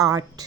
8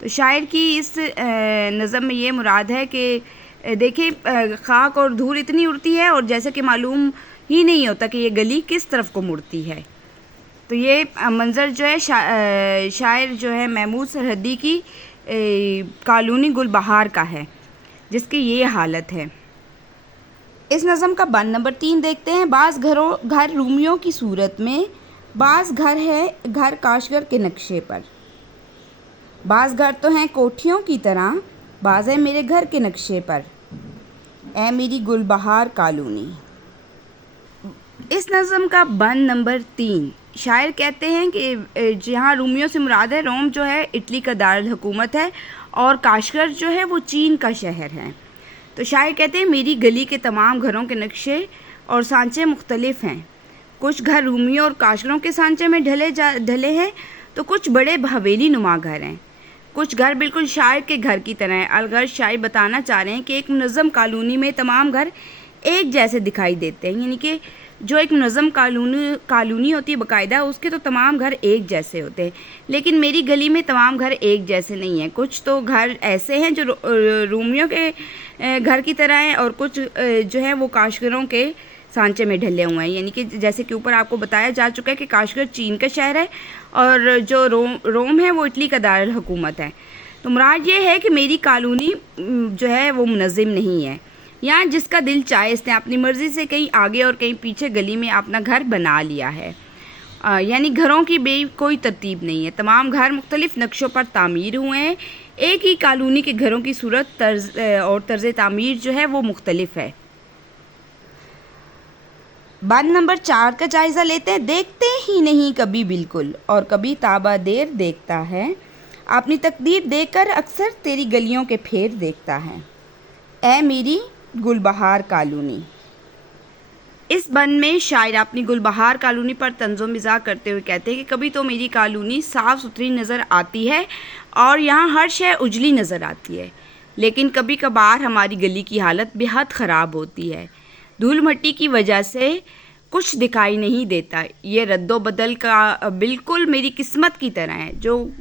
تو شاعر کی اس نظم میں یہ مراد ہے کہ دیکھیں خاک اور دھول اتنی اڑتی ہے اور جیسے کہ معلوم ہی نہیں ہوتا کہ یہ گلی کس طرف کو مڑتی ہے۔ تو یہ منظر جو ہے شاعر جو ہے محمود سرحدی کی کالونی گل بہار کا ہے، جس کی یہ حالت ہے۔ اس نظم کا بند نمبر 3 دیکھتے ہیں۔ بعض گھر رومیوں کی صورت میں، بعض گھر کاشگر کے نقشے پر۔ بعض گھر تو ہیں کوٹھیوں کی طرح، بعض ہیں میرے گھر کے نقشے پر، اے میری گل بہار کالونی۔ اس نظم کا بند نمبر 3 شاعر کہتے ہیں کہ جہاں رومیوں سے مراد ہے، روم جو ہے اٹلی کا دارالحکومت ہے اور کاشگر جو ہے وہ چین کا شہر ہے۔ تو شاعر کہتے ہیں میری گلی کے تمام گھروں کے نقشے اور سانچے مختلف ہیں۔ کچھ گھر رومیوں اور کاشگروں کے سانچے میں ڈھلے ہیں تو کچھ بڑے حویلی نما گھر ہیں۔ کچھ گھر بالکل شاعر کے گھر کی طرح ہیں۔ الغرض شاعر بتانا چاہ رہے ہیں کہ ایک منظم کالونی میں تمام گھر ایک جیسے دکھائی دیتے ہیں، یعنی کہ جو ایک منظم کالونی ہوتی ہے باقاعدہ، اس کے تو تمام گھر ایک جیسے ہوتے ہیں، لیکن میری گلی میں تمام گھر ایک جیسے نہیں ہیں۔ کچھ تو گھر ایسے ہیں جو رومیوں کے گھر کی طرح ہیں اور کچھ جو ہے وہ کاشگروں کے سانچے میں ڈھلے ہوئے ہیں، یعنی کہ جیسے کہ اوپر آپ کو بتایا جا چکا ہے کہ کاشگر چین کا شہر ہے اور جو روم ہے وہ اٹلی کا دارالحکومت ہے۔ تو مراد یہ ہے کہ میری کالونی جو ہے وہ منظم نہیں ہے، یہاں جس کا دل چاہے اس نے اپنی مرضی سے کہیں آگے اور کہیں پیچھے گلی میں اپنا گھر بنا لیا ہے، یعنی گھروں کی کوئی ترتیب نہیں ہے، تمام گھر مختلف نقشوں پر تعمیر ہوئے ہیں، ایک ہی کالونی کے گھروں کی صورت اور طرز تعمیر جو ہے وہ مختلف ہے۔ بند نمبر 4 کا جائزہ لیتے ہیں۔ دیکھتے ہی نہیں کبھی بالکل اور کبھی تابہ دیر دیکھتا ہے، اپنی تقدیر دے کر اکثر تیری گلیوں کے پھیر دیکھتا ہے، اے میری گل بہار کالونی۔ اس بند میں شاعر اپنی گل بہار کالونی پر طنز و مزاح کرتے ہوئے کہتے ہیں کہ کبھی تو میری کالونی صاف ستھری نظر آتی ہے اور یہاں ہر شے اجلی نظر آتی ہے، لیکن کبھی کبھار ہماری گلی کی حالت بے حد خراب ہوتی ہے، دھول مٹی کی وجہ سے کچھ دکھائی نہیں دیتا۔ یہ رد و بدل کا بالکل میری قسمت کی طرح ہے،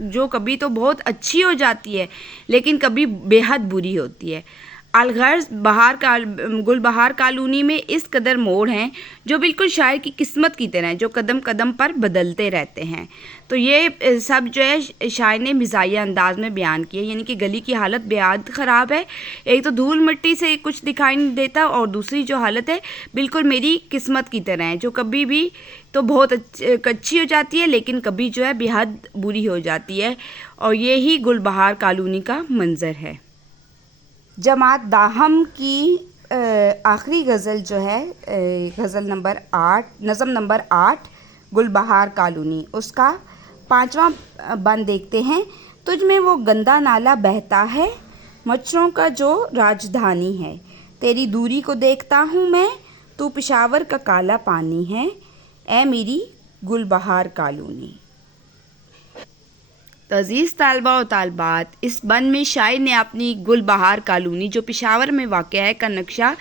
جو کبھی تو بہت اچھی ہو جاتی ہے لیکن کبھی بے حد بری ہوتی ہے۔ الغرض گل بہار کالونی میں اس قدر موڑ ہیں جو بالکل شاعر کی قسمت کی طرح ہیں، جو قدم قدم پر بدلتے رہتے ہیں۔ تو یہ سب جو ہے شاعر نے مزاحیہ انداز میں بیان کیا، یعنی کہ گلی کی حالت بے حد خراب ہے، ایک تو دھول مٹی سے کچھ دکھائی نہیں دیتا اور دوسری جو حالت ہے بالکل میری قسمت کی طرح ہے، جو کبھی بھی تو بہت اچھی ہو جاتی ہے لیکن کبھی جو ہے بے حد بری ہو جاتی ہے، اور یہی گل بہار کالونی کا منظر ہے۔ جماعت داہم کی آخری غزل جو ہے غزل نمبر 8 نظم نمبر 8 گل بہار کالونی، اس کا 5واں بند دیکھتے ہیں۔ تجھ میں وہ گندا نالا بہتا ہے، مچھروں کا جو راجدھانی ہے، تیری دوری کو دیکھتا ہوں میں، تو پشاور کا کالا پانی ہے، اے میری گل بہار کالونی۔ تو عزیز طالبہ و طالبات، اس بند میں شاعر نے اپنی گل بہار کالونی جو پشاور میں واقع ہے کا نقشہ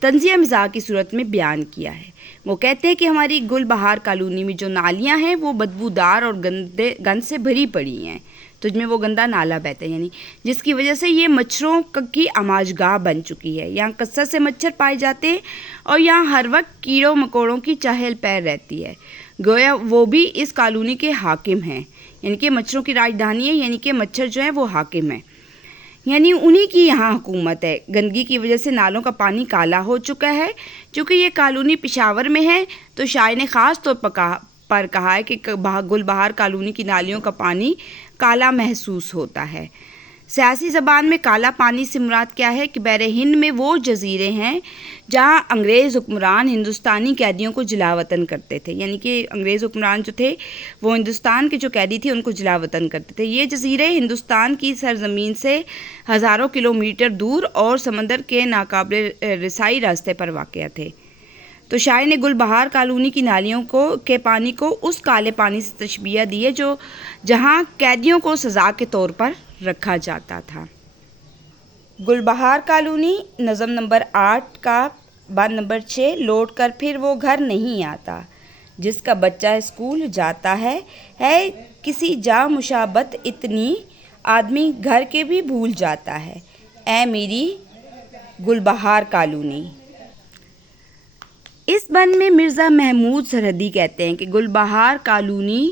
طنزیہ مزاح کی صورت میں بیان کیا ہے۔ وہ کہتے ہیں کہ ہماری گل بہار کالونی میں جو نالیاں ہیں وہ بدبودار اور گند سے بھری پڑی ہیں، تجھ میں وہ گندا نالا بہتا ہے، یعنی جس کی وجہ سے یہ مچھروں کی آماجگاہ بن چکی ہے، یہاں کثرت سے مچھر پائے جاتے ہیں اور یہاں ہر وقت کیڑوں مکوڑوں کی چہل پہل رہتی ہے، گویا وہ بھی اس کالونی کے حاکم ہیں، یعنی کہ مچھروں کی راجدھانی ہے، یعنی کہ مچھر جو ہے وہ حاکم ہیں، یعنی انہی کی یہاں حکومت ہے۔ گندگی کی وجہ سے نالوں کا پانی کالا ہو چکا ہے۔ چونکہ یہ کالونی پشاور میں ہے تو شاعر نے خاص طور پر کہا ہے کہ گل بہار کالونی کی نالیوں کا پانی کالا محسوس ہوتا ہے۔ سیاسی زبان میں کالا پانی سے مراد کیا ہے کہ بحر ہند میں وہ جزیرے ہیں جہاں انگریز حکمران ہندوستانی قیدیوں کو جلا وطن کرتے تھے، یعنی کہ انگریز حکمران جو تھے وہ ہندوستان کے جو قیدی تھے ان کو جلا وطن کرتے تھے۔ یہ جزیرے ہندوستان کی سرزمین سے ہزاروں کلومیٹر دور اور سمندر کے ناقابل رسائی راستے پر واقع تھے۔ تو شاعر نے گل بہار کالونی کی نالیوں کے پانی کو اس کالے پانی سے تشبیہ دی ہے جو جہاں قیدیوں کو سزا کے طور پر رکھا جاتا تھا۔ گل بہار کالونی نظم نمبر 8 کا بند نمبر 6 لوٹ کر پھر وہ گھر نہیں آتا جس کا بچہ اسکول جاتا ہے کسی جا مشابت اتنی آدمی گھر کے بھی بھول جاتا ہے، اے میری گلبہار کالونی۔ اس بند میں مرزا محمود سرحدی کہتے ہیں کہ گلبہار کالونی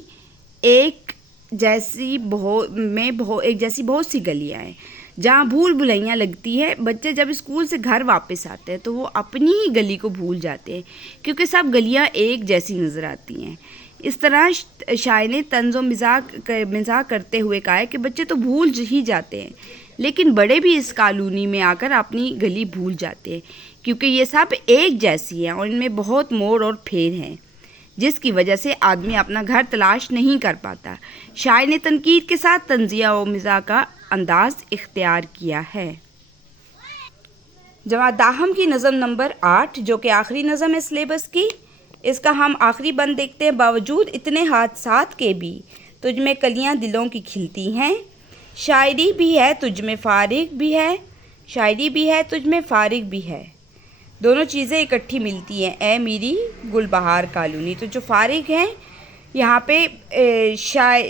ایک جیسی بہت سی گلیاں ہیں جہاں بھول بھلائیاں لگتی ہے۔ بچے جب اسکول سے گھر واپس آتے ہیں تو وہ اپنی ہی گلی کو بھول جاتے ہیں کیونکہ سب گلیاں ایک جیسی نظر آتی ہیں۔ اس طرح شاعر نے طنز و مزاح کرتے ہوئے کہا ہے کہ بچے تو بھول ہی جاتے ہیں لیکن بڑے بھی اس کالونی میں آ کر اپنی گلی بھول جاتے ہیں کیونکہ یہ سب ایک جیسی ہیں اور ان میں بہت موڑ اور پھیر ہیں جس کی وجہ سے آدمی اپنا گھر تلاش نہیں کر پاتا۔ شاعر نے تنقید کے ساتھ طنزیہ و مزاح کا انداز اختیار کیا ہے۔ جماعت داہم کی نظم نمبر 8 جو کہ آخری نظم ہے سلیبس کی، اس کا ہم آخری بند دیکھتے ہیں۔ باوجود اتنے حادثات کے بھی تجھ میں کلیاں دلوں کی کھلتی ہیں، شاعری بھی ہے تجھ میں فارغ بھی ہے، شاعری بھی ہے تجھ میں فارغ بھی ہے، دونوں چیزیں اکٹھی ملتی ہیں، اے میری گلبہار کالونی۔ تو جو فارغ ہیں یہاں پہ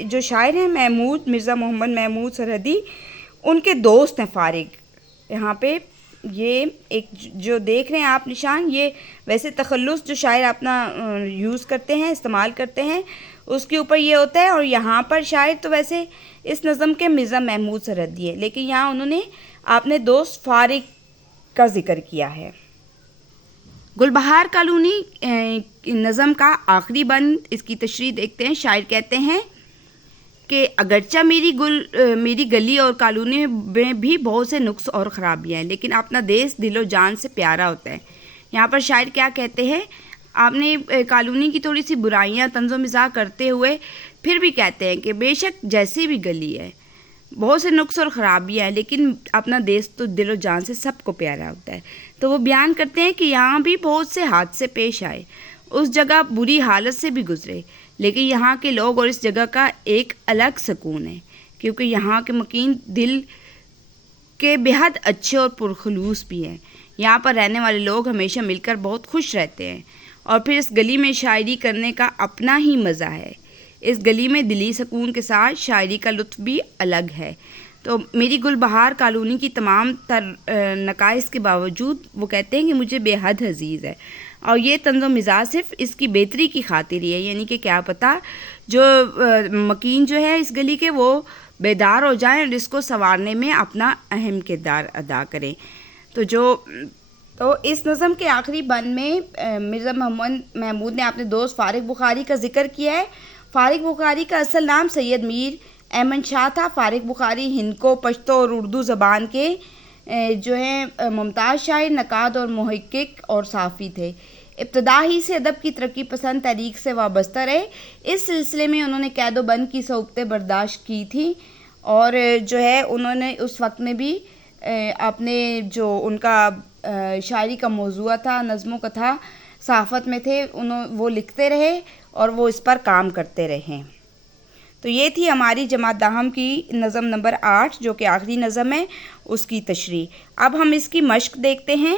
جو شاعر ہیں مرزا محمد محمود سرحدی، ان کے دوست ہیں فارغ۔ یہاں پہ یہ ایک جو دیکھ رہے ہیں آپ نشان، یہ ویسے تخلص جو شاعر اپنا یوز کرتے ہیں، استعمال کرتے ہیں، اس کے اوپر یہ ہوتا ہے۔ اور یہاں پر شاعر تو ویسے اس نظم کے مرزا محمود سرحدی ہے لیکن یہاں انہوں نے اپنے دوست فارغ کا ذکر کیا ہے۔ گلبہار کالونی نظم کا آخری بند، اس کی تشریح دیکھتے ہیں۔ شاعر کہتے ہیں کہ اگرچہ میری گلی اور کالونی میں بھی بہت سے نقص اور خرابیاں ہیں لیکن اپنا دیس دل و جان سے پیارا ہوتا ہے۔ یہاں پر شاعر کیا کہتے ہیں، آپ نے کالونی کی تھوڑی سی برائیاں طنز و مزاح کرتے ہوئے پھر بھی کہتے ہیں کہ بے شک جیسی بھی گلی ہے، بہت سے نقص اور خرابیاں ہیں لیکن اپنا دیس تو دل و جان سے سب کو پیارا ہوتا ہے۔ تو وہ بیان کرتے ہیں کہ یہاں بھی بہت سے حادثے پیش آئے، اس جگہ بری حالت سے بھی گزرے لیکن یہاں کے لوگ اور اس جگہ کا ایک الگ سکون ہے کیونکہ یہاں کے مکین دل کے بے حد اچھے اور پرخلوص بھی ہیں۔ یہاں پر رہنے والے لوگ ہمیشہ مل کر بہت خوش رہتے ہیں اور پھر اس گلی میں شاعری کرنے کا اپنا ہی مزہ ہے۔ اس گلی میں دلی سکون کے ساتھ شاعری کا لطف بھی الگ ہے۔ تو میری گلبہار کالونی کی تمام تر نقائص کے باوجود وہ کہتے ہیں کہ مجھے بے حد عزیز ہے اور یہ طنز و مزاح صرف اس کی بہتری کی خاطر ہی ہے، یعنی کہ کیا پتہ جو مکین جو ہے اس گلی کے وہ بیدار ہو جائیں اور اس کو سنوارنے میں اپنا اہم کردار ادا کریں۔ تو اس نظم کے آخری بند میں مرزا محمد محمود نے اپنے دوست فارغ بخاری کا ذکر کیا ہے۔ فارغ بخاری کا اصل نام سید میر احمد شاہ تھا۔ فارغ بخاری ہند کو پشتو اور اردو زبان کے جو ہیں ممتاز شاعر، نقاد اور محقق اور صحافی تھے۔ ابتدا ہی سے ادب کی ترقی پسند تحریک سے وابستہ رہے۔ اس سلسلے میں انہوں نے قید و بند کی صعوبتیں برداشت کی تھیں اور جو ہے انہوں نے اس وقت میں بھی اپنے جو ان کا شاعری کا موضوع تھا، نظموں کا تھا، صحافت میں تھے، وہ لکھتے رہے اور وہ اس پر کام کرتے رہے۔ تو یہ تھی ہماری جماعت داہم کی نظم نمبر 8 جو کہ آخری نظم ہے، اس کی تشریح۔ اب ہم اس کی مشق دیکھتے ہیں۔